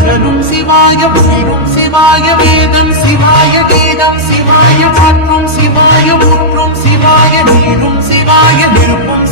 குரலும் சிவாய உயிரும் சிவாய வேதம் சிவாய கீதம் சிவாய காற்றும் சிவாய ஊற்றும் சிவாய நீரும் சிவாய நெருப்பும்